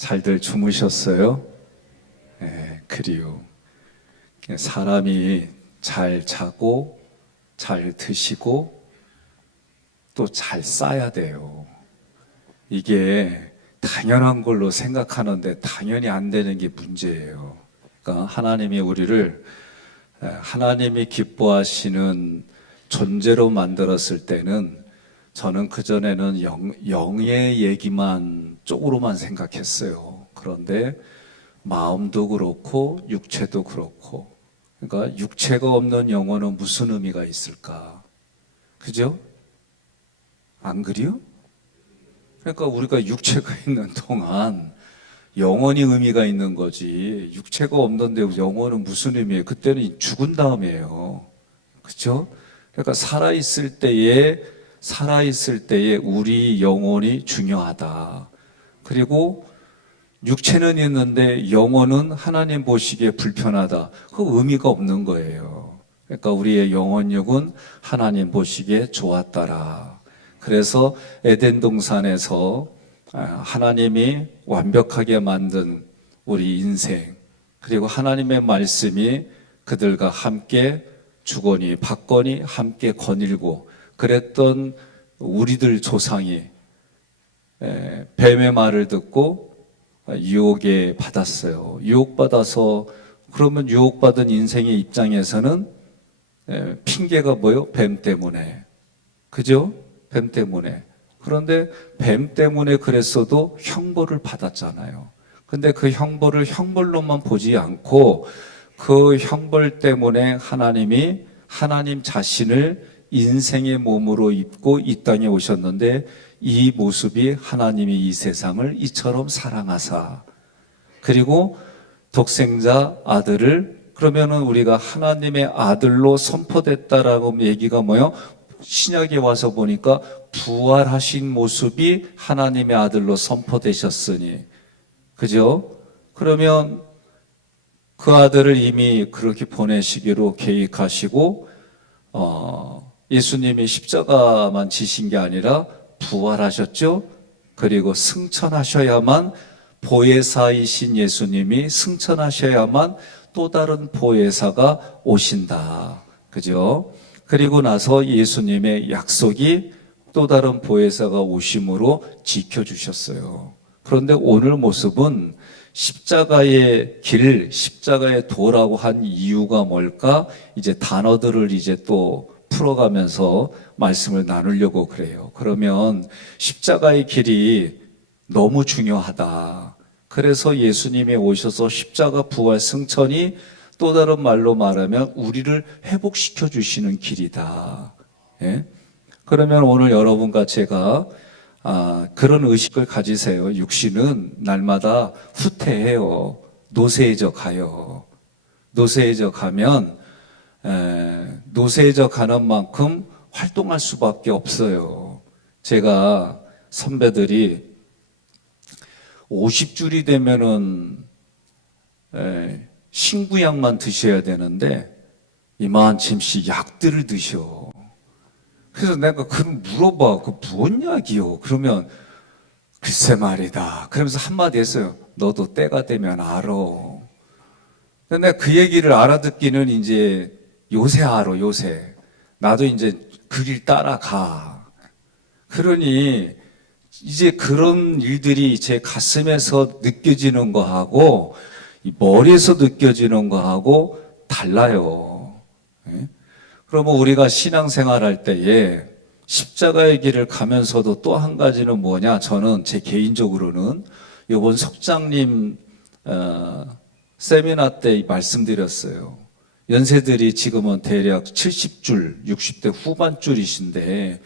잘들 주무셨어요? 네, 그리요. 사람이 잘 자고 잘 드시고 또 잘 싸야 돼요. 이게 당연한 걸로 생각하는데 당연히 안 되는 게 문제예요. 그러니까 하나님이 우리를 하나님이 기뻐하시는 존재로 만들었을 때는 저는 그전에는 영의 얘기만 쪽으로만 생각했어요. 그런데 마음도 그렇고 육체도 그렇고, 그러니까 육체가 없는 영혼은 무슨 의미가 있을까? 그죠? 안 그래요? 그러니까 우리가 육체가 있는 동안 영혼이 의미가 있는 거지, 육체가 없는데 영혼은 무슨 의미예요? 그때는 죽은 다음이에요. 그죠? 그러니까 살아있을 때에 우리 영혼이 중요하다. 그리고 육체는 있는데 영혼은 하나님 보시기에 불편하다. 그 의미가 없는 거예요. 그러니까 우리의 영혼육은 하나님 보시기에 좋았더라. 그래서 에덴 동산에서 하나님이 완벽하게 만든 우리 인생, 그리고 하나님의 말씀이 그들과 함께 주거니 받거니 함께 거닐고 그랬던 우리들 조상이 뱀의 말을 듣고 유혹에 받았어요. 유혹받아서, 그러면 유혹받은 인생의 입장에서는 핑계가 뭐요? 뱀 때문에. 그죠? 뱀 때문에. 그런데 뱀 때문에 그랬어도 형벌을 받았잖아요. 근데 그 형벌을 형벌로만 보지 않고 그 형벌 때문에 하나님이 하나님 자신을 인생의 몸으로 입고 이 땅에 오셨는데, 이 모습이 하나님이 이 세상을 이처럼 사랑하사, 그리고 독생자 아들을, 그러면은 우리가 하나님의 아들로 선포됐다라고 얘기가 뭐예요? 신약에 와서 보니까 부활하신 모습이 하나님의 아들로 선포되셨으니, 그죠? 그러면 그 아들을 이미 그렇게 보내시기로 계획하시고, 예수님이 십자가만 지신 게 아니라 부활하셨죠? 그리고 승천하셔야만, 보혜사이신 예수님이 승천하셔야만 또 다른 보혜사가 오신다. 그죠? 그리고 나서 예수님의 약속이 또 다른 보혜사가 오심으로 지켜주셨어요. 그런데 오늘 모습은 십자가의 길, 십자가의 도라고 한 이유가 뭘까? 이제 단어들을 이제 또 풀어가면서 말씀을 나누려고 그래요. 그러면 십자가의 길이 너무 중요하다. 그래서 예수님이 오셔서 십자가 부활 승천이 또 다른 말로 말하면 우리를 회복시켜 주시는 길이다. 예? 그러면 오늘 여러분과 제가 그런 의식을 가지세요. 육신은 날마다 후퇴해요. 노쇠해져 가요. 노쇠해져 가면 노쇠해져 가는 만큼 활동할 수밖에 없어요. 제가 선배들이 50줄이 되면은 신구약만 드셔야 되는데 이만큼씩 약들을 드셔. 그래서 내가 그럼 물어봐. 그 무슨 약이요? 그러면 글쎄 말이다. 그러면서 한마디 했어요. 너도 때가 되면 알아. 근데 내가 그 얘기를 알아듣기는 이제 요새 알아, 요새. 나도 이제 그 길 따라가. 그러니 이제 그런 일들이 제 가슴에서 느껴지는 거하고 머리에서 느껴지는 거하고 달라요. 그러면 우리가 신앙생활 할 때에 십자가의 길을 가면서도 또 한 가지는 뭐냐? 저는 제 개인적으로는 이번 석장님 세미나 때 말씀드렸어요. 연세들이 지금은 대략 70줄, 60대 후반줄이신데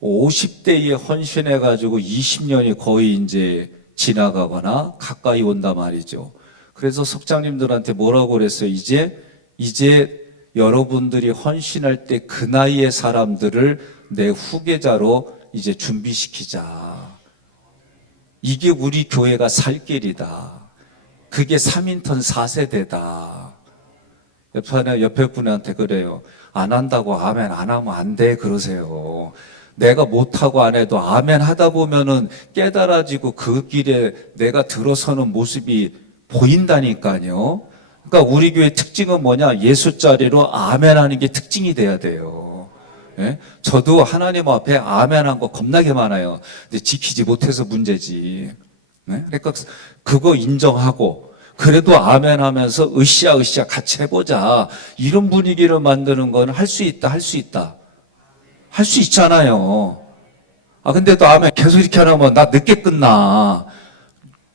50대에 헌신해가지고 20년이 거의 이제 지나가거나 가까이 온단 말이죠. 그래서 석장님들한테 뭐라고 그랬어요? 이제 여러분들이 헌신할 때 그 나이의 사람들을 내 후계자로 이제 준비시키자. 이게 우리 교회가 살 길이다. 그게 3인턴 4세대다. 옆에 분한테 그래요. 안 한다고 하면 안 하면 안 돼 그러세요. 내가 못하고 안 해도 아멘 하다 보면은 깨달아지고 그 길에 내가 들어서는 모습이 보인다니까요. 그러니까 우리 교회 특징은 뭐냐? 예수자리로 아멘 하는 게 특징이 돼야 돼요. 예? 저도 하나님 앞에 아멘 한 거 겁나게 많아요. 근데 지키지 못해서 문제지. 네? 그러니까 그거 인정하고 그래도 아멘 하면서 으쌰으쌰 같이 해보자. 이런 분위기를 만드는 건 할 수 있다, 할 수 있다. 할 수 있잖아요. 근데 또 아멘 계속 이렇게 하면 나 늦게 끝나.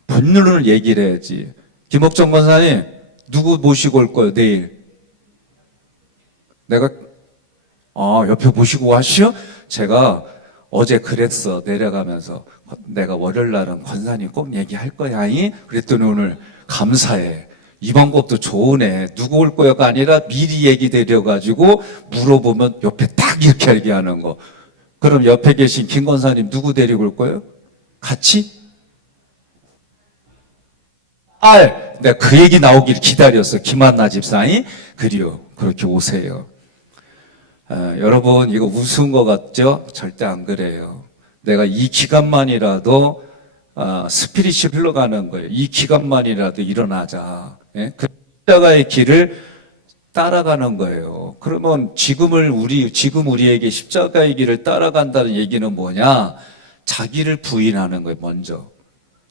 본론을 얘기를 해야지. 김옥정 권사님, 누구 모시고 올 거예요, 내일? 내가, 옆에 모시고 하시오? 제가 어제 그랬어, 내려가면서. 내가 월요일 날은 권사님 꼭 얘기할 거야, 이? 그랬더니 오늘 감사해. 이 방법도 좋으네. 누구 올 거야가 아니라 미리 얘기 드려가지고 물어보면 옆에 딱 이렇게 얘기하는 거. 그럼 옆에 계신 김 권사님 누구 데리고 올 거예요? 같이? 내가 그 얘기 나오길 기다렸어. 김한나 집사님. 그리요. 그렇게 오세요. 여러분, 이거 우스운 것 같죠? 절대 안 그래요. 내가 이 기간만이라도 스피릿이 흘러가는 거예요. 이 기간만이라도 일어나자. 예? 그 십자가의 길을 따라가는 거예요. 그러면 지금 우리에게 십자가의 길을 따라간다는 얘기는 뭐냐? 자기를 부인하는 거예요, 먼저.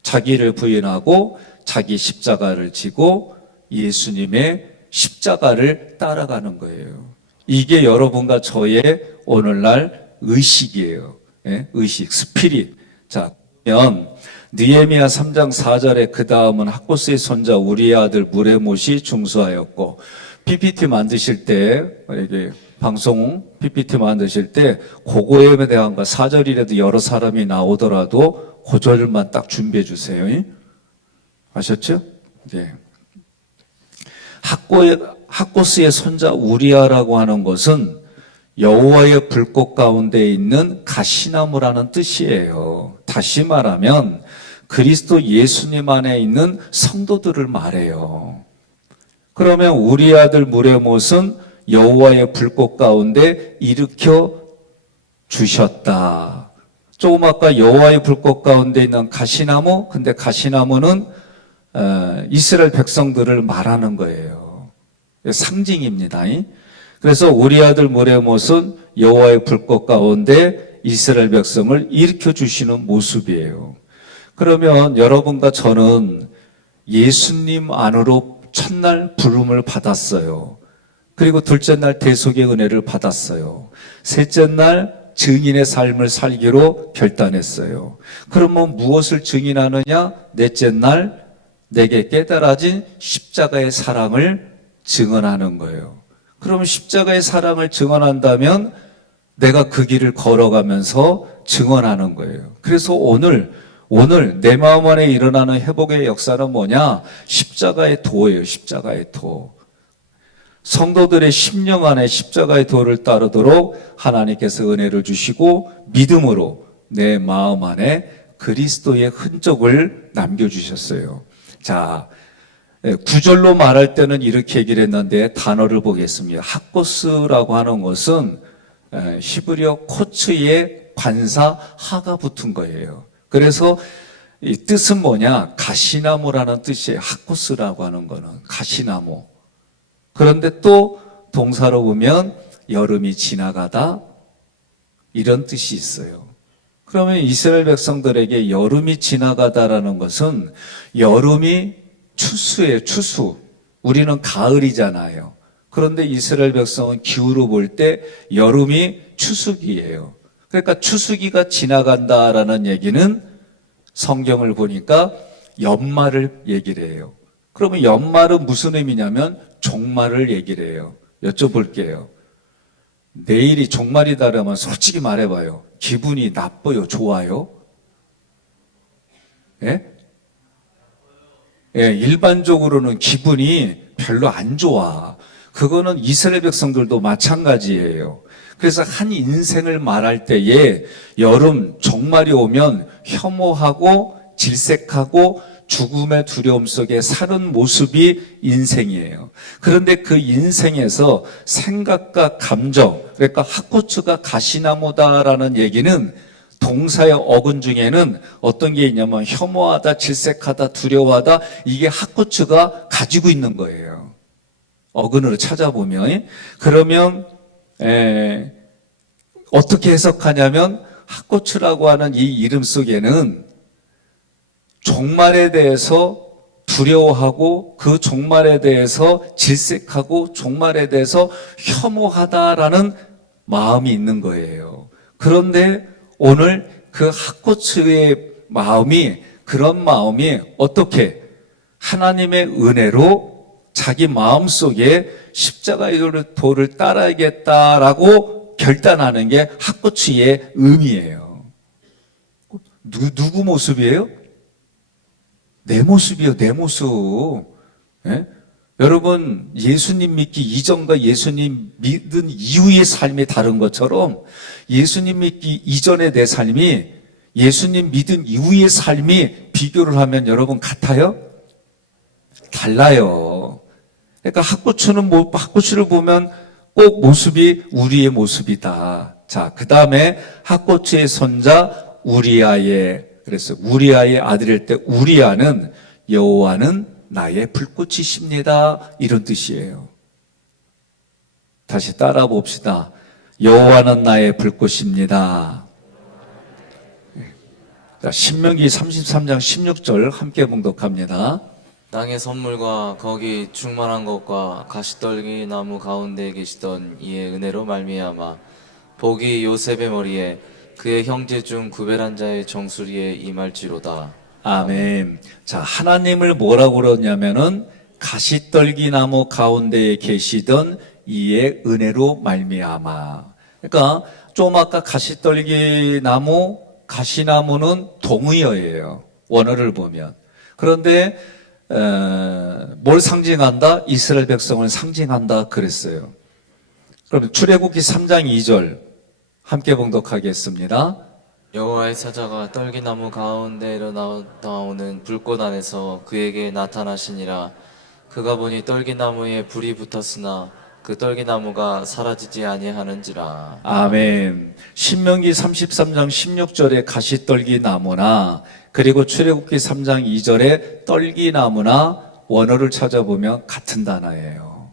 자기를 부인하고 자기 십자가를 지고 예수님의 십자가를 따라가는 거예요. 이게 여러분과 저의 오늘날 의식이에요. 예? 의식, 스피릿. 자, 그러면 느헤미야 3장 4절에 그 다음은 학고스의 손자 우리의 아들 무레못이 중수하였고, PPT 만드실 때, 이게 방송 PPT 만드실 때 그거에 대한 거 4절이라도 여러 사람이 나오더라도 그 절만 딱 준비해 주세요. 아셨죠? 네. 학고스의 손자 우리아라고 하는 것은 여호와의 불꽃 가운데 있는 가시나무라는 뜻이에요. 다시 말하면 그리스도 예수님 안에 있는 성도들을 말해요. 그러면 우리 아들 무레못은 여호와의 불꽃 가운데 일으켜 주셨다. 조금 아까 여호와의 불꽃 가운데 있는 가시나무, 근데 가시나무는 이스라엘 백성들을 말하는 거예요. 상징입니다. 그래서 우리 아들 무레못은 여호와의 불꽃 가운데 이스라엘 백성을 일으켜 주시는 모습이에요. 그러면 여러분과 저는 예수님 안으로 첫날 부름을 받았어요. 그리고 둘째 날 대속의 은혜를 받았어요. 셋째 날 증인의 삶을 살기로 결단했어요. 그러면 무엇을 증인하느냐? 넷째 날 내게 깨달아진 십자가의 사랑을 증언하는 거예요. 그러면 십자가의 사랑을 증언한다면 내가 그 길을 걸어가면서 증언하는 거예요. 그래서 오늘 내 마음 안에 일어나는 회복의 역사는 뭐냐? 십자가의 도예요. 십자가의 도. 성도들의 심령 안에 십자가의 도를 따르도록 하나님께서 은혜를 주시고 믿음으로 내 마음 안에 그리스도의 흔적을 남겨주셨어요. 자, 구절로 말할 때는 이렇게 얘기를 했는데 단어를 보겠습니다. 학고스라고 하는 것은 히브리어 코츠의 관사 하가 붙은 거예요. 그래서 이 뜻은 뭐냐? 가시나무라는 뜻이에요. 학고스라고 하는 거는 가시나무. 그런데 또 동사로 보면 여름이 지나가다 이런 뜻이 있어요. 그러면 이스라엘 백성들에게 여름이 지나가다라는 것은 여름이 추수예요. 추수. 우리는 가을이잖아요. 그런데 이스라엘 백성은 기후로 볼 때 여름이 추수기예요. 그러니까 추수기가 지나간다라는 얘기는 성경을 보니까 연말을 얘기를 해요. 그러면 연말은 무슨 의미냐면 종말을 얘기를 해요. 여쭤볼게요. 내일이 종말이다 그러면 솔직히 말해봐요. 기분이 나빠요? 좋아요? 예? 예, 일반적으로는 기분이 별로 안 좋아. 그거는 이스라엘 백성들도 마찬가지예요. 그래서 한 인생을 말할 때에 여름, 종말이 오면 혐오하고 질색하고 죽음의 두려움 속에 사는 모습이 인생이에요. 그런데 그 인생에서 생각과 감정, 그러니까 핫고추가 가시나무다라는 얘기는 동사의 어근 중에는 어떤 게 있냐면 혐오하다, 질색하다, 두려워하다, 이게 핫고추가 가지고 있는 거예요. 어근으로 찾아보면. 그러면 어떻게 해석하냐면 핫고추라고 하는 이 이름 속에는 종말에 대해서 두려워하고 그 종말에 대해서 질색하고 종말에 대해서 혐오하다라는 마음이 있는 거예요. 그런데 오늘 그 핫고추의 마음이, 그런 마음이 어떻게 하나님의 은혜로 자기 마음속에 십자가의 도를 따라야겠다라고 결단하는 게 핫고추의 의미예요. 누구 모습이에요? 내 모습이요, 내 모습. 예? 여러분, 예수님 믿기 이전과 예수님 믿은 이후의 삶이 다른 것처럼 예수님 믿기 이전의 내 삶이 예수님 믿은 이후의 삶이 비교를 하면 여러분 같아요? 달라요. 그러니까 핫고추를 보면 꼭 모습이 우리의 모습이다. 자, 그 다음에 핫고추의 손자 우리아의, 그래서 우리아의 아들일 때 우리아는 여호와는 나의 불꽃이십니다. 이런 뜻이에요. 다시 따라 봅시다. 여호와는 나의 불꽃입니다. 자, 신명기 33장 16절 함께 봉독합니다. 땅의 선물과 거기 충만한 것과 가시떨기 나무 가운데 계시던 이의 은혜로 말미암아 복이 요셉의 머리에 그의 형제 중 구별한 자의 정수리에 임할지로다. 아멘. 자, 하나님을 뭐라고 그러냐면은 가시떨기 나무 가운데에 계시던 이의 은혜로 말미암아. 그러니까 좀 아까 가시떨기 나무, 가시나무는 동의어예요. 원어를 보면. 그런데 뭘 상징한다? 이스라엘 백성을 상징한다 그랬어요. 그럼 출애굽기 3장 2절 함께 봉독하겠습니다. 여호와의 사자가 떨기나무 가운데로 나오는 불꽃 안에서 그에게 나타나시니라. 그가 보니 떨기나무에 불이 붙었으나 그 떨기나무가 사라지지 아니하는지라. 아멘. 신명기 33장 16절에 가시떨기 나무나 그리고 출애굽기 3장 2절에 떨기나무나 원어를 찾아보면 같은 단어예요.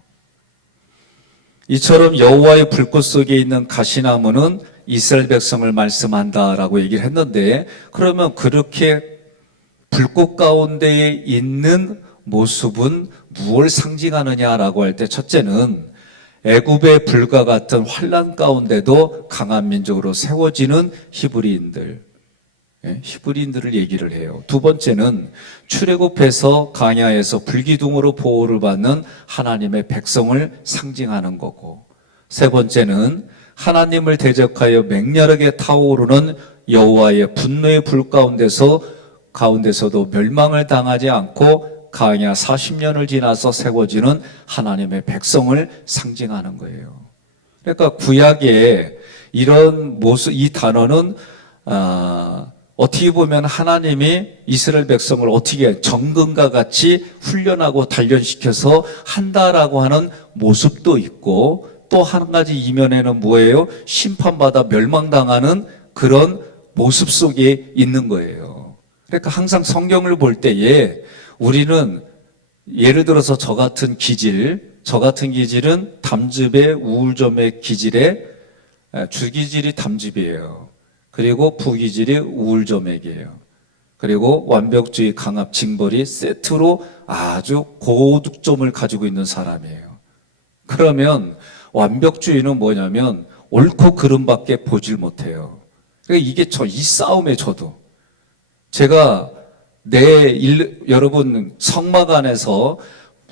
이처럼 여호와의 불꽃 속에 있는 가시나무는 이스라엘 백성을 말씀한다라고 얘기를 했는데, 그러면 그렇게 불꽃 가운데에 있는 모습은 무엇을 상징하느냐라고 할 때, 첫째는 애굽의 불과 같은 환난 가운데도 강한 민족으로 세워지는 히브리인들을 얘기를 해요. 두 번째는 출애굽해서 광야에서 불기둥으로 보호를 받는 하나님의 백성을 상징하는 거고, 세 번째는 하나님을 대적하여 맹렬하게 타오르는 여호와의 분노의 불 가운데서도 멸망을 당하지 않고 광야 40년을 지나서 세워지는 하나님의 백성을 상징하는 거예요. 그러니까 구약에 이런 모습, 이 단어는 어떻게 보면 하나님이 이스라엘 백성을 어떻게 정금과 같이 훈련하고 단련시켜서 한다라고 하는 모습도 있고, 또 한 가지 이면에는 뭐예요? 심판받아 멸망당하는 그런 모습 속에 있는 거예요. 그러니까 항상 성경을 볼 때에 우리는 예를 들어서 저 같은 기질은 담즙의 우울점의 기질에 주기질이 담즙이에요. 그리고 부기질이 우울점액이에요. 그리고 완벽주의, 강압, 징벌이 세트로 아주 고득점을 가지고 있는 사람이에요. 그러면 완벽주의는 뭐냐면 옳고 그름밖에 보질 못해요. 그러니까 이게 이 싸움에 제가 여러분 성막 안에서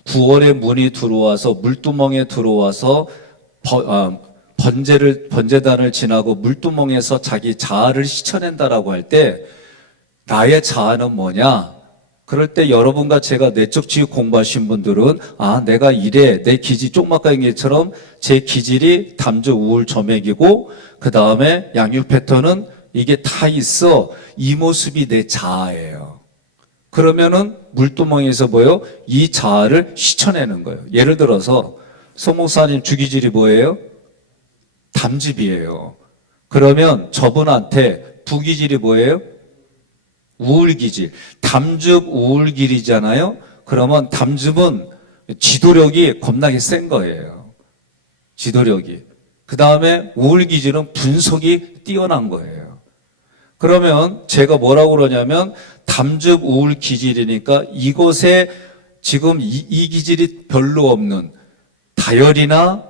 구원의 문이 들어와서 물두멍에 들어와서 번제단을 지나고 물두멍에서 자기 자아를 씻어낸다라고 할 때 나의 자아는 뭐냐? 그럴 때 여러분과 제가 내적 지식 공부하신 분들은 내가 이래, 내 기질 쪽막가인 것처럼 제 기질이 담즙 우울 점액이고 그 다음에 양육 패턴은 이게 다 있어. 이 모습이 내 자아예요. 그러면은 물두멍에서 뭐예요? 이 자아를 씻어내는 거예요. 예를 들어서 송 목사님 주기질이 뭐예요? 담즙이에요. 그러면 저분한테 부기질이 뭐예요? 우울기질. 담즙 우울기질이잖아요. 그러면 담즙은 지도력이 겁나게 센 거예요. 지도력이. 그 다음에 우울기질은 분석이 뛰어난 거예요. 그러면 제가 뭐라고 그러냐면 담즙 우울기질이니까 이곳에 지금 이 기질이 별로 없는 다혈이나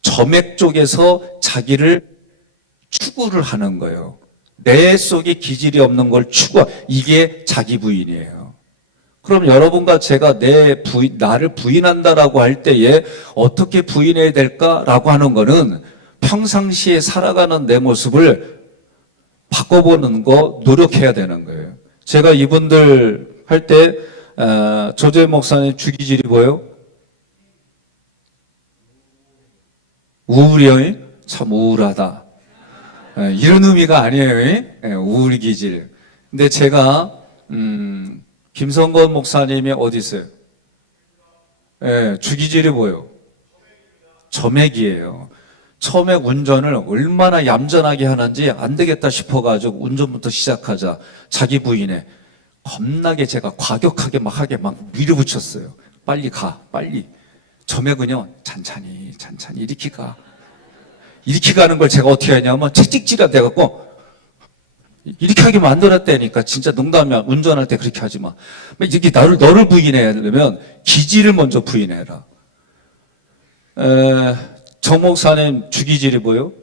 점액 쪽에서 자기를 추구를 하는 거예요. 내 속에 기질이 없는 걸 추구, 이게 자기 부인이에요. 그럼 여러분과 제가 나를 부인한다라고 할 때에 어떻게 부인해야 될까라고 하는 거는 평상시에 살아가는 내 모습을 바꿔보는 거 노력해야 되는 거예요. 제가 이분들 할 때, 조재 목사님 주기질이 뭐예요? 우울이요? 참 우울하다. 이런 의미가 아니에요. 우울기질. 근데 제가, 김성건 목사님이 어디 있어요? 주기질이 뭐예요? 점액이에요. 처음에 운전을 얼마나 얌전하게 하는지 안 되겠다 싶어가지고 운전부터 시작하자. 자기 부인에 겁나게 제가 과격하게 막 밀어붙였어요. 빨리 가, 빨리. 점액은요, 찬찬히 이렇게 가. 이렇게 가는 걸 제가 어떻게 하냐면 채찍질이 돼갖고 이렇게 하게 만들었다니까. 진짜 농담이야. 운전할 때 그렇게 하지 마. 이렇게 너를 부인하려면 기질을 먼저 부인해라. 정 목사님 주기질이 뭐요?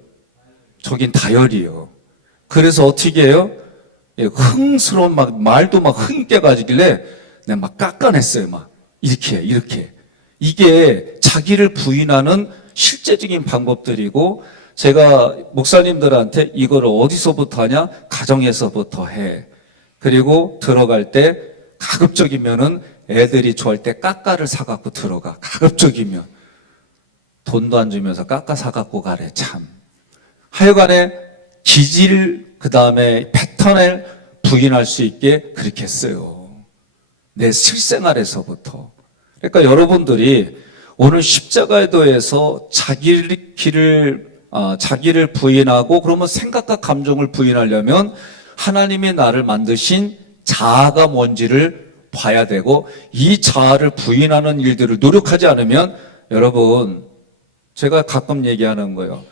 저긴 다혈이요. 그래서 어떻게 해요? 흥스러운 말도 흥 깨가지길래 내가 막 깎아냈어요. 이렇게. 이게 자기를 부인하는 실제적인 방법들이고, 제가 목사님들한테 이거를 어디서부터 하냐? 가정에서부터 해. 그리고 들어갈 때 가급적이면은 애들이 좋아할 때 까까를 사갖고 들어가. 가급적이면. 돈도 안 주면서 까까 사갖고 가래, 참. 하여간에 기질, 그 다음에 패턴을 부인할 수 있게 그렇게 했어요. 내 실생활에서부터. 그러니까 여러분들이 오늘 십자가에 더해서 자기를 부인하고, 그러면 생각과 감정을 부인하려면 하나님이 나를 만드신 자아가 뭔지를 봐야 되고, 이 자아를 부인하는 일들을 노력하지 않으면, 여러분, 제가 가끔 얘기하는 거예요.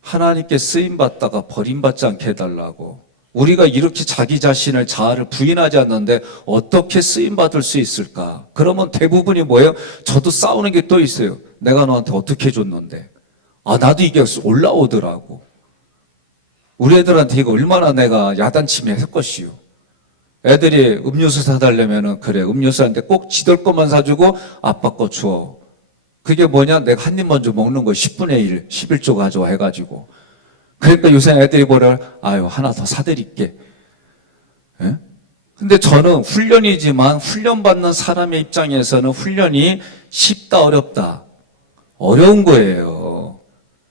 하나님께 쓰임받다가 버림받지 않게 해달라고. 우리가 이렇게 자기 자신을, 자아를 부인하지 않는데 어떻게 쓰임받을 수 있을까? 그러면 대부분이 뭐예요? 저도 싸우는 게 또 있어요. 내가 너한테 어떻게 해줬는데. 나도 이게 올라오더라고. 우리 애들한테 이거 얼마나 내가 야단치며 했을 것이요. 애들이 음료수 사달라면은, 그래, 음료수한테 꼭 지들 것만 사주고 아빠 거 줘. 그게 뭐냐? 내가 한 입 먼저 먹는 거 10분의 1, 11조 가져와 해가지고. 그러니까 요새 애들이 뭐래? 하나 더 사드릴게. 예? 근데 저는 훈련이지만, 훈련받는 사람의 입장에서는 훈련이 쉽다, 어렵다? 어려운 거예요.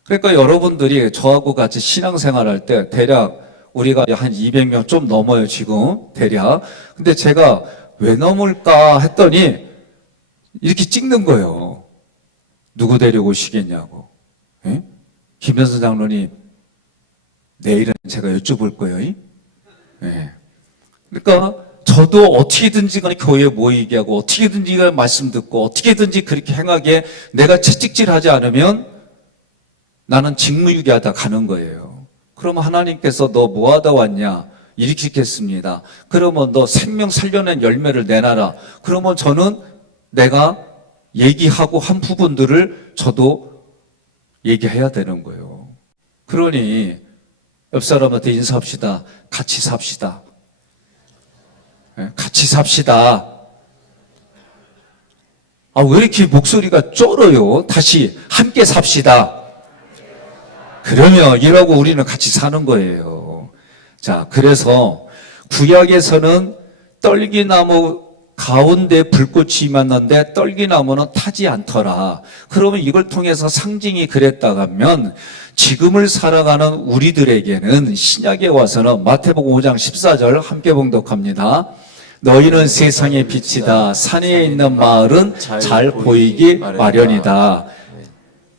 그러니까 여러분들이 저하고 같이 신앙생활 할 때 대략 우리가 한 200명 좀 넘어요, 지금. 대략. 근데 제가 왜 넘을까 했더니 이렇게 찍는 거예요. 누구 데리고 오시겠냐고. 예? 김현선 장로님, 내일은 제가 여쭤볼 거예요. 예. 그러니까 저도 어떻게든지 간에 교회에 모이게 하고, 어떻게든지 간에 말씀 듣고, 어떻게든지 그렇게 행하게, 내가 채찍질하지 않으면 나는 직무유기하다 가는 거예요. 그러면 하나님께서 너 뭐하다 왔냐? 이렇게 읽겠습니다. 그러면 너 생명 살려낸 열매를 내놔라. 그러면 저는 내가 얘기하고 한 부분들을 저도 얘기해야 되는 거예요. 그러니 옆 사람한테 인사합시다. 같이 삽시다. 같이 삽시다. 왜 이렇게 목소리가 쩔어요? 다시 함께 삽시다. 그러면 이라고 우리는 같이 사는 거예요. 자, 그래서 구약에서는 떨기나무 가운데 불꽃이 임했는데 떨기나무는 타지 않더라. 그러면 이걸 통해서 상징이 그랬다면, 지금을 살아가는 우리들에게는 신약에 와서는 마태복음 5장 14절 함께 봉독합니다. 너희는 세상의 빛이다. 산에 있는 마을은 잘 보이기 마련이다.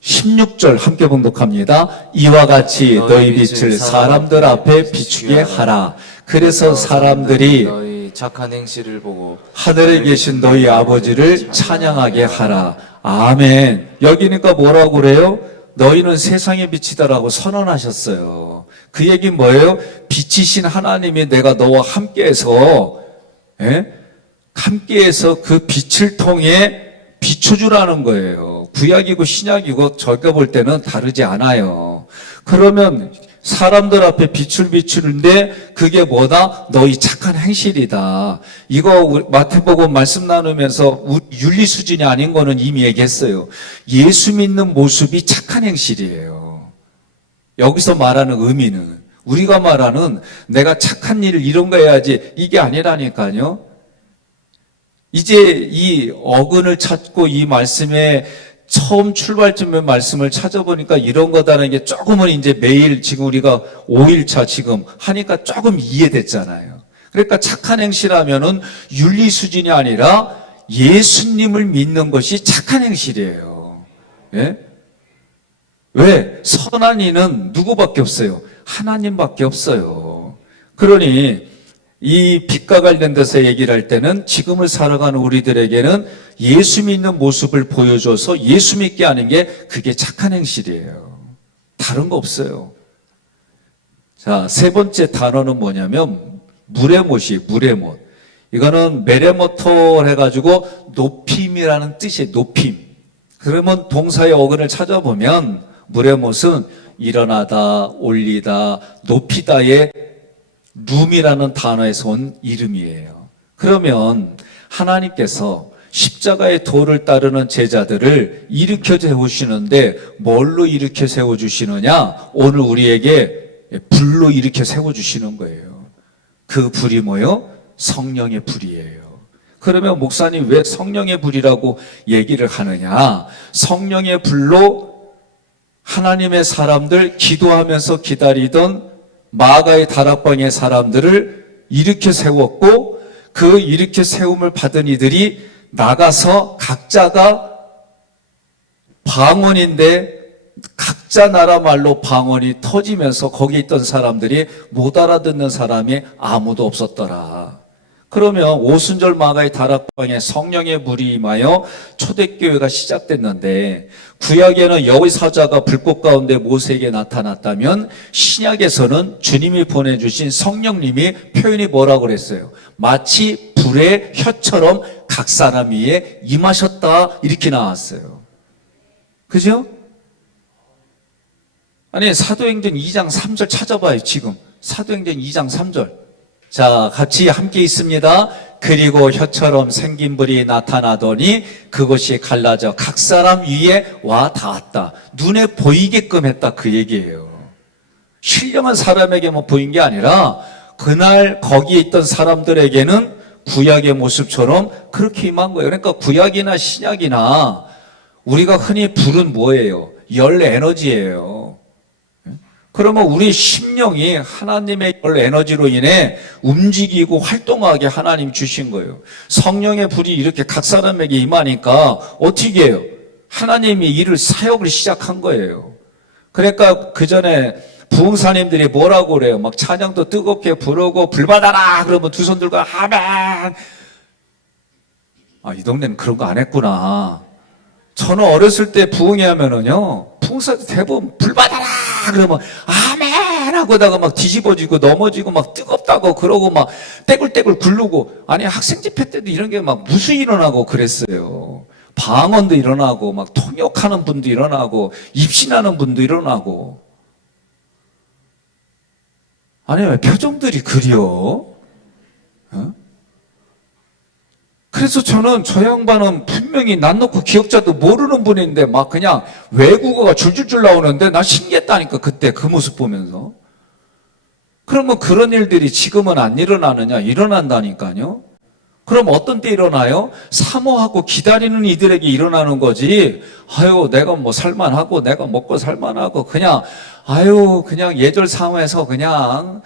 16절 함께 봉독합니다. 이와 같이 너희 빛을 사람들 앞에 비추게 하라. 그래서 사람들이 너희 착한 행실을 보고 하늘에 계신 너희 아버지를 찬양하게 하라. 아멘. 여기니까 뭐라고 그래요? 너희는 세상의 빛이다라고 선언하셨어요. 그 얘기는 뭐예요? 빛이신 하나님이 내가 너와 함께해서 함께해서 그 빛을 통해 비춰주라는 거예요. 구약이고 신약이고 저희가 볼 때는 다르지 않아요. 그러면 사람들 앞에 빛을 비추는데 그게 뭐다? 너희 착한 행실이다. 이거 마태복음 말씀 나누면서 윤리 수준이 아닌 거는 이미 얘기했어요. 예수 믿는 모습이 착한 행실이에요. 여기서 말하는 의미는 우리가 말하는 내가 착한 일을 이런 거 해야지 이게 아니라니까요. 이제 이 어근을 찾고 이 말씀에 처음 출발점의 말씀을 찾아보니까 이런 거다라는 게 조금은 이제 매일 지금 우리가 5일차 지금 하니까 조금 이해됐잖아요. 그러니까 착한 행실하면은 윤리 수준이 아니라 예수님을 믿는 것이 착한 행실이에요. 예? 왜? 선한 이는 누구밖에 없어요? 하나님밖에 없어요. 그러니 이 빛과 관련돼서 얘기를 할 때는 지금을 살아가는 우리들에게는 예수 믿는 모습을 보여줘서 예수 믿게 하는 게 그게 착한 행실이에요. 다른 거 없어요. 자, 세 번째 단어는 뭐냐면 물의 못이 물의 못. 이거는 메레모토를 해가지고 높임이라는 뜻이에요. 높임. 그러면 동사의 어근을 찾아보면 물의 못은 일어나다, 올리다, 높이다의 룸이라는 단어에서 온 이름이에요. 그러면 하나님께서 십자가의 도를 따르는 제자들을 일으켜 세우시는데 뭘로 일으켜 세워주시느냐? 오늘 우리에게 불로 일으켜 세워주시는 거예요. 그 불이 뭐요? 성령의 불이에요. 그러면 목사님 왜 성령의 불이라고 얘기를 하느냐? 성령의 불로 하나님의 사람들 기도하면서 기다리던 마가의 다락방의 사람들을 일으켜 세웠고 그 일으켜 세움을 받은 이들이 나가서 각자가 방언인데 각자 나라 말로 방언이 터지면서 거기 있던 사람들이 못 알아듣는 사람이 아무도 없었더라. 그러면 오순절 마가의 다락방에 성령의 불이 임하여 초대교회가 시작됐는데 구약에는 여호와의 사자가 불꽃 가운데 모세에게 나타났다면 신약에서는 주님이 보내주신 성령님이 표현이 뭐라고 그랬어요? 마치 불의 혀처럼 각 사람 위에 임하셨다 이렇게 나왔어요. 그죠? 아니 사도행전 2장 3절 찾아봐요. 지금 사도행전 2장 3절. 자, 같이 함께 있습니다. 그리고 혀처럼 생긴 불이 나타나더니 그것이 갈라져 각 사람 위에 와 닿았다. 눈에 보이게끔 했다 그 얘기예요. 신령한 사람에게만 보인 게 아니라 그날 거기에 있던 사람들에게는 구약의 모습처럼 그렇게 임한 거예요. 그러니까 구약이나 신약이나 우리가 흔히 불은 뭐예요? 열 에너지예요. 그러면 우리 심령이 하나님의 에너지로 인해 움직이고 활동하게 하나님 주신 거예요. 성령의 불이 이렇게 각 사람에게 임하니까 어떻게 해요? 하나님이 일을 사역을 시작한 거예요. 그러니까 그 전에 부흥사님들이 뭐라고 그래요? 막 찬양도 뜨겁게 부르고 불 받아라 그러면 두 손 들고 아멘. 아, 이 동네는 그런 거 안 했구나. 저는 어렸을 때 부흥회 하면은요, 부흥사도 대부분 불 받아라 그러면 아멘 하고다가 막 뒤집어지고 넘어지고 막 뜨겁다고 그러고 막 떼굴떼굴 굴르고 아니 학생 집회 때도 이런 게 막 무수 일어나고 그랬어요. 방언도 일어나고 막 통역하는 분도 일어나고 입신하는 분도 일어나고 아니 왜 표정들이 그려? 어? 그래서 저는 저 양반은 분명히 난 놓고 기억자도 모르는 분인데 막 그냥 외국어가 줄줄줄 나오는데 나 신기했다니까 그때 그 모습 보면서. 그러면 그런 일들이 지금은 안 일어나느냐? 일어난다니까요. 그럼 어떤 때 일어나요? 사모하고 기다리는 이들에게 일어나는 거지. 아유 내가 뭐 살만하고 내가 먹고 살만하고 그냥 아유 그냥 예절 사모해서 그냥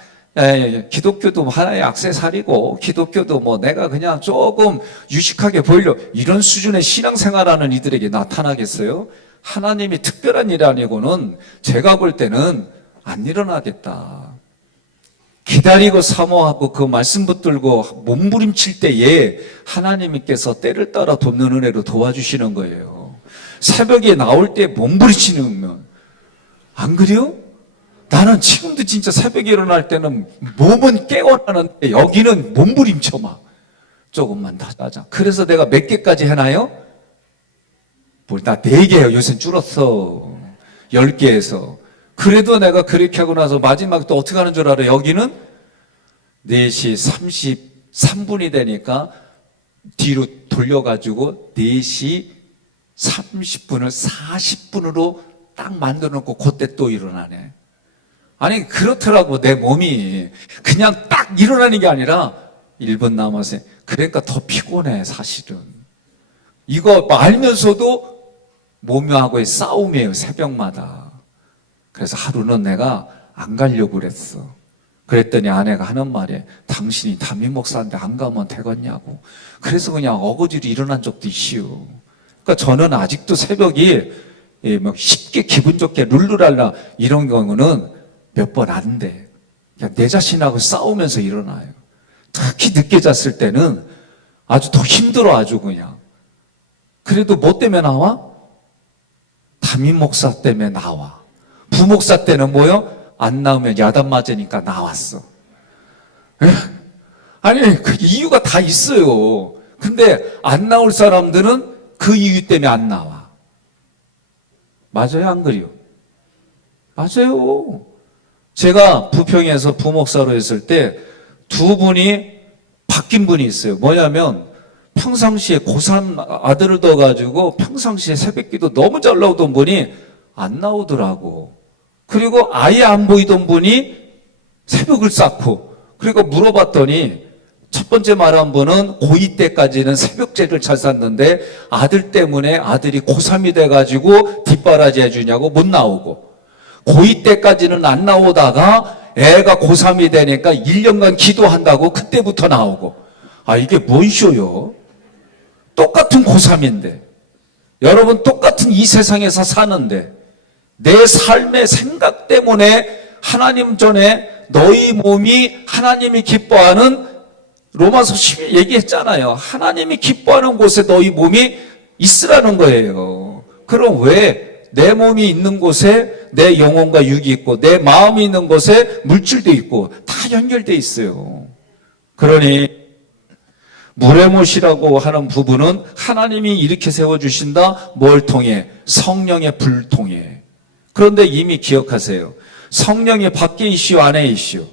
기독교도 하나의 액세서리고 기독교도 뭐 내가 그냥 조금 유식하게 보이려 이런 수준의 신앙생활하는 이들에게 나타나겠어요? 하나님이 특별한 일 아니고는 제가 볼 때는 안 일어나겠다. 기다리고 사모하고 그 말씀 붙들고 몸부림칠 때에 하나님께서 때를 따라 돕는 은혜로 도와주시는 거예요. 새벽에 나올 때 몸부림치면 안 그래요? 나는 지금도 진짜 새벽에 일어날 때는 몸은 깨어나는데 여기는 몸부림쳐 막. 조금만 더 하자. 그래서 내가 몇 개까지 해놔요? 나 4개예요. 요새 줄었어. 10개에서. 그래도 내가 그렇게 하고 나서 마지막 또 어떻게 하는 줄 알아요? 여기는 4시 33분이 되니까 뒤로 돌려가지고 4시 30분을 40분으로 딱 만들어 놓고 그때 또 일어나네. 아니 그렇더라고. 내 몸이 그냥 딱 일어나는 게 아니라 1분 남았어요. 그러니까 더 피곤해 사실은. 이거 알면서도 몸하고의 싸움이에요. 새벽마다. 그래서 하루는 내가 안 가려고 그랬어. 그랬더니 아내가 하는 말이 당신이 담임 목사인데 안 가면 되겠냐고. 그래서 그냥 어거지로 일어난 적도 있시오. 그러니까 저는 아직도 새벽이 막 쉽게 기분 좋게 룰루랄라 이런 경우는 몇 번 안 돼. 그냥 내 자신하고 싸우면서 일어나요. 특히 늦게 잤을 때는 아주 더 힘들어 아주 그냥. 그래도 뭐 때문에 나와? 담임 목사 때문에 나와. 부목사 때는 뭐요? 안 나오면 야단 맞으니까 나왔어. 아니 그 이유가 다 있어요. 근데 안 나올 사람들은 그 이유 때문에 안 나와. 맞아요, 안 그래요? 맞아요. 제가 부평에서 부목사로 했을 때 2분이 바뀐 분이 있어요. 뭐냐면 평상시에 고3 아들을 둬가지고 평상시에 새벽기도 너무 잘 나오던 분이 안 나오더라고. 그리고 아예 안 보이던 분이 새벽을 쌓고, 그리고 물어봤더니 첫 번째 말한 분은 고2 때까지는 새벽제를 잘 샀는데 아들 때문에 아들이 고3이 돼가지고 뒷바라지 해주냐고 못 나오고, 고2 때까지는 안 나오다가 애가 고3이 되니까 1년간 기도한다고 그때부터 나오고. 아, 이게 뭔 쇼요? 똑같은 고3인데, 여러분 똑같은 이 세상에서 사는데 내 삶의 생각 때문에 하나님 전에 너희 몸이 하나님이 기뻐하는, 로마서 10일 얘기했잖아요. 하나님이 기뻐하는 곳에 너희 몸이 있으라는 거예요. 그럼 왜 내 몸이 있는 곳에 내 영혼과 육이 있고 내 마음이 있는 곳에 물질도 있고 다 연결돼 있어요. 그러니 물의 못이라고 하는 부분은 하나님이 이렇게 세워주신다. 뭘 통해? 성령의 불 통해. 그런데 이미 기억하세요. 성령이 밖에 있시오, 안에 있시오?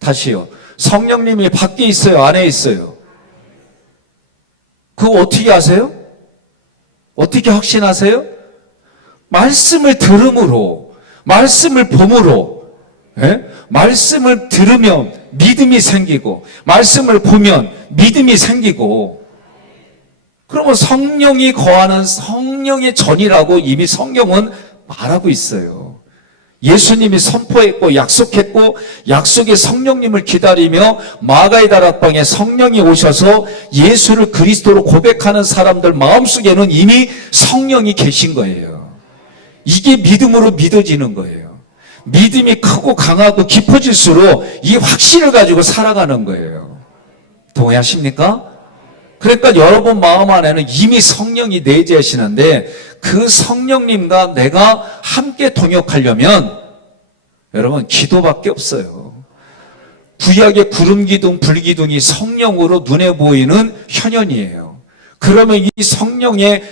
다시요. 성령님이 밖에 있어요, 안에 있어요? 그거 어떻게 아세요? 어떻게 확신하세요? 말씀을 들음으로, 말씀을 봄으로, 말씀을 들으면 믿음이 생기고, 말씀을 보면 믿음이 생기고, 그러면 성령이 거하는 성령의 전이라고 이미 성경은 말하고 있어요. 예수님이 선포했고 약속했고 약속의 성령님을 기다리며 마가의 다락방에 성령이 오셔서 예수를 그리스도로 고백하는 사람들 마음속에는 이미 성령이 계신 거예요. 이게 믿음으로 믿어지는 거예요. 믿음이 크고 강하고 깊어질수록 이 확신을 가지고 살아가는 거예요. 동의하십니까? 그러니까 여러분 마음 안에는 이미 성령이 내재하시는데 그 성령님과 내가 함께 동역하려면 여러분 기도밖에 없어요. 구약의 구름기둥, 불기둥이 성령으로 눈에 보이는 현현이에요. 그러면 이 성령의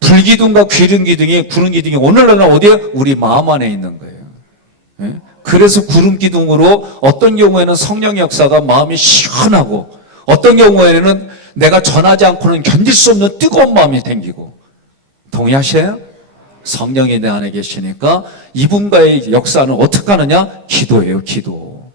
불기둥과 구름기둥이 오늘날은 어디에? 우리 마음 안에 있는 거예요. 그래서 구름기둥으로 어떤 경우에는 성령의 역사가 마음이 시원하고 어떤 경우에는 내가 전하지 않고는 견딜 수 없는 뜨거운 마음이 생기고. 동의하셔요? 성령이 내 안에 계시니까 이분과의 역사는 어떻게 하느냐? 기도예요, 기도.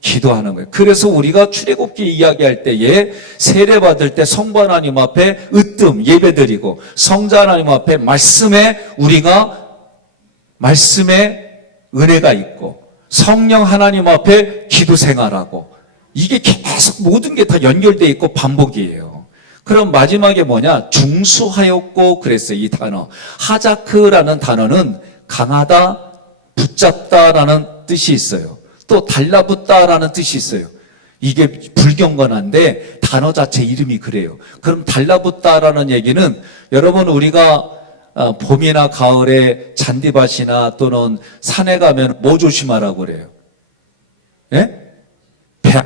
기도하는 거예요. 그래서 우리가 출애굽기 이야기할 때에 세례받을 때 성부 하나님 앞에 으뜸 예배드리고 성자 하나님 앞에 말씀에 우리가 말씀에 은혜가 있고 성령 하나님 앞에 기도 생활하고, 이게 계속 모든 게 다 연결되어 있고 반복이에요. 그럼 마지막에 뭐냐? 중수하였고 그랬어요. 이 단어. 하자크라는 단어는 강하다, 붙잡다라는 뜻이 있어요. 또 달라붙다라는 뜻이 있어요. 이게 불경건한데 단어 자체 이름이 그래요. 그럼 달라붙다라는 얘기는, 여러분 우리가 봄이나 가을에 잔디밭이나 또는 산에 가면 뭐 조심하라고 그래요? 예? 배,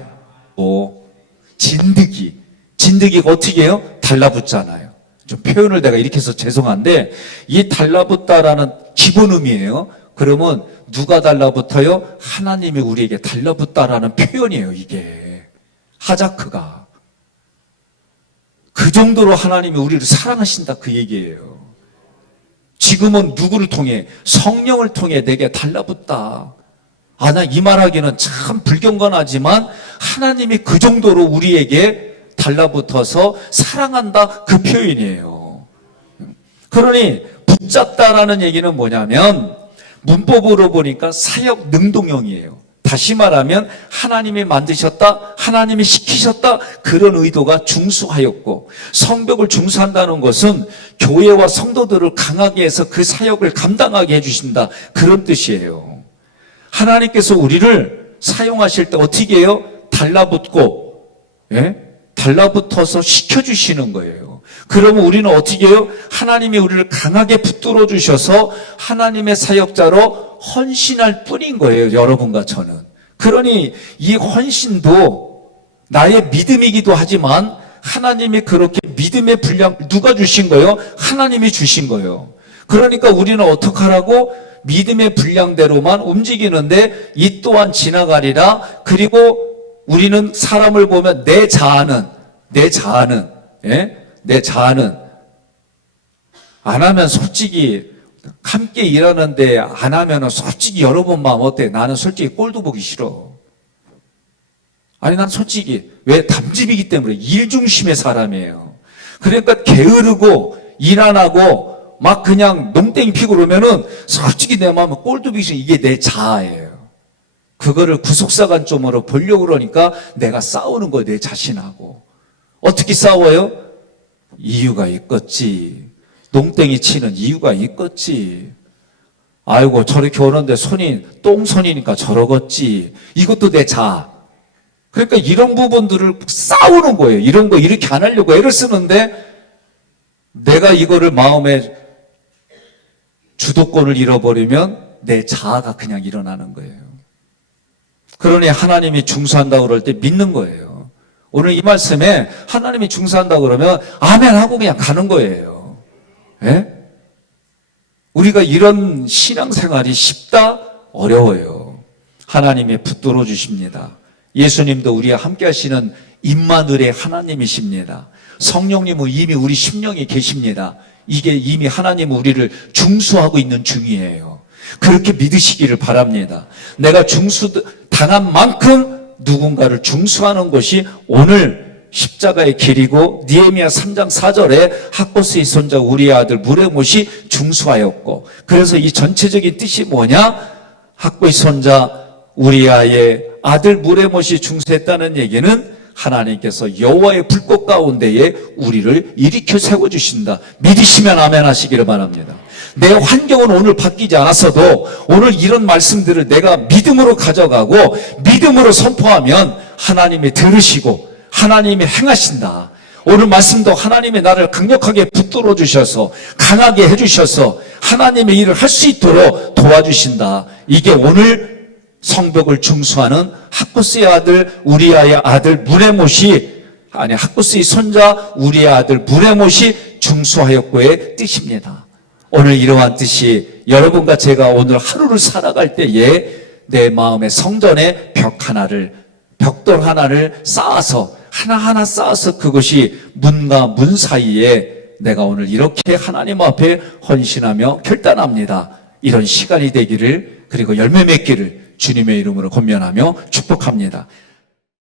진드기가 어떻게 해요? 달라붙잖아요. 좀 표현을 내가 이렇게 해서 죄송한데, 이 달라붙다라는 기본 의미예요. 그러면 누가 달라붙어요? 하나님이 우리에게 달라붙다라는 표현이에요. 이게 하자크가 그 정도로 하나님이 우리를 사랑하신다 그 얘기예요. 지금은 누구를 통해? 성령을 통해 내게 달라붙다. 나 이 말하기는 참 불경건하지만 하나님이 그 정도로 우리에게 달라붙어서 사랑한다 그 표현이에요. 그러니 붙잡다라는 얘기는 뭐냐면, 문법으로 보니까 사역 능동형이에요. 다시 말하면 하나님이 만드셨다, 하나님이 시키셨다, 그런 의도가 중수하였고, 성벽을 중수한다는 것은 교회와 성도들을 강하게 해서 그 사역을 감당하게 해주신다, 그런 뜻이에요. 하나님께서 우리를 사용하실 때 어떻게 해요? 달라붙고, 달라붙어서 시켜주시는 거예요. 그러면 우리는 어떻게 해요? 하나님이 우리를 강하게 붙들어 주셔서 하나님의 사역자로 헌신할 뿐인 거예요. 여러분과 저는. 그러니 이 헌신도 나의 믿음이기도 하지만, 하나님이 그렇게 믿음의 분량 누가 주신 거예요? 하나님이 주신 거예요. 그러니까 우리는 어떻게 하라고? 믿음의 분량대로만 움직이는데 이 또한 지나가리라. 그리고 우리는 사람을 보면 내 자아는 안 하면 솔직히, 함께 일하는데 안 하면 솔직히 여러분 마음 어때? 나는 솔직히 꼴도 보기 싫어. 아니 난 솔직히, 왜? 담집이기 때문에 일 중심의 사람이에요. 그러니까 게으르고 일 안 하고 막 그냥 농땡이 피고 그러면은 솔직히 내 마음은 꼴도 보기 싫어. 이게 내 자아예요. 그거를 구속사 관점으로 보려고 그러니까 내가 싸우는 거예요. 내 자신하고. 어떻게 싸워요? 이유가 있겠지. 농땡이 치는 이유가 있겠지. 아이고 저렇게 오는데 손이 똥손이니까 저러겠지. 이것도 내 자아. 그러니까 이런 부분들을 싸우는 거예요. 이런 거 이렇게 안 하려고 애를 쓰는데, 내가 이거를 마음에 주도권을 잃어버리면 내 자아가 그냥 일어나는 거예요. 그러니 하나님이 중수한다고 그럴 때 믿는 거예요. 오늘 이 말씀에 하나님이 중수한다고 그러면 아멘 하고 그냥 가는 거예요. 우리가 이런 신앙생활이 쉽다? 어려워요. 하나님이 붙들어 주십니다. 예수님도 우리와 함께 하시는 임마누엘의 하나님이십니다. 성령님은 이미 우리 심령에 계십니다. 이게 이미 하나님은 우리를 중수하고 있는 중이에요. 그렇게 믿으시기를 바랍니다. 내가 중수당한 만큼 누군가를 중수하는 것이 오늘 십자가의 길이고, 느헤미야 3장 4절에 학보스의 손자 우리의 아들 무레못이 중수하였고, 그래서 이 전체적인 뜻이 뭐냐? 학보의 손자 우리아의 아들 무레못이 중수했다는 얘기는 하나님께서 여호와의 불꽃 가운데에 우리를 일으켜 세워주신다. 믿으시면 아멘 하시기를 바랍니다. 내 환경은 오늘 바뀌지 않았어도 오늘 이런 말씀들을 내가 믿음으로 가져가고 믿음으로 선포하면 하나님이 들으시고 하나님이 행하신다. 오늘 말씀도 하나님이 나를 강력하게 붙들어 주셔서 강하게 해주셔서 하나님의 일을 할 수 있도록 도와주신다. 이게 오늘 성벽을 중수하는 학보스의 아들 우리아의 아들 무레못이, 아니 학보스의 손자 우리의 아들 무레못이 중수하였고의 뜻입니다. 오늘 이러한 뜻이 여러분과 제가 오늘 하루를 살아갈 때에 내 마음의 성전에 벽돌 하나를 쌓아서 하나하나 쌓아서 그것이 문과 문 사이에 내가 오늘 이렇게 하나님 앞에 헌신하며 결단합니다. 이런 시간이 되기를, 그리고 열매 맺기를 주님의 이름으로 권면하며 축복합니다.